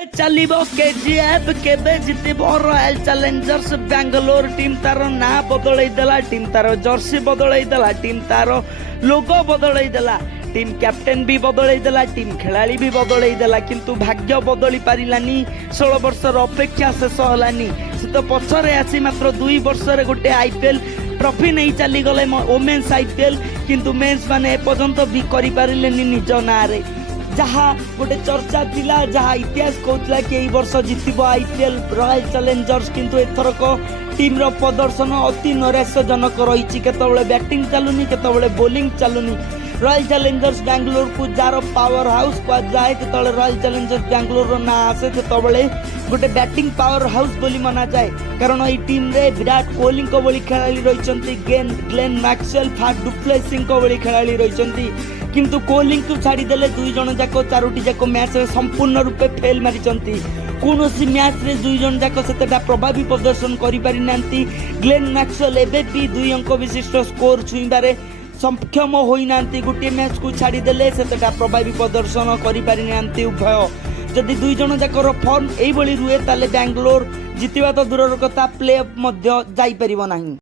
चलिबो KGF केबे जितिबो royal Challengers Bangalore team तारो ना बदलै देला टीम तारो जर्सी बदलै देला टीम तारो लोगो बदलै देला टीम कैप्टेन भी बदलै देला टीम खेलाड़ी भी बदलै देला किंतु भाग्य बदली पारिलानी 16 वर्षर अपेक्षा शेष हलानी से तो पछरे आसी मात्र 2 वर्ष रे गोटे आईपीएल ट्रॉफी नहीं चली गले वोमेन्स आईपीएल किंतु मेंस माने एपर्यंत भी करि पारिलेनी निज नारे जहाँ गोटे चर्चा थिला जहाँ इतिहास कहूला कि वर्ष जितब आईपीएल रॉयल चैलेंजर्स किंतु एथरक टीम रो प्रदर्शन अति नैराश्यजनक रही केतबले बैटिंग चलुनी केतबले बॉलिंग चलुनी रॉयल चैलेंजर्स बेंगलोर को जार पावर हाउस कह जाए जो रॉयल चैलेंजर्स बेंगलोर ना आसे जो गोटे बैटिंग पावर हाउस बोली मना जाए कारण ये टीम रे विराट कोहली भली खेलाड़ी रही ग्लेन मैक्सवेल फाफ डुप्लेसिस भली खेलाड़ी रही किंतु कोहली को छाड़ीदेले 2 जन जाक 4टी जाक मैच रे संपूर्ण रूपे फेल मारी कौन मैच रे 2 जन जाक सेटा प्रभावी प्रदर्शन करि पारि नांती ग्लेन मैक्सवेल एबे भी 2 अंक विशिष्ट स्कोर छुईबारे सक्षम होई नांती गोटे मैच को छाड़ीदेले सेटा प्रभावी प्रदर्शन करि पारि नांती उभय जदि 2 जन जाकर फॉर्म एई भली रुहे ताले बेंगलोर जितिबा तो दूरर कथा प्ले ऑफ मध्य जाई परिबो नाही।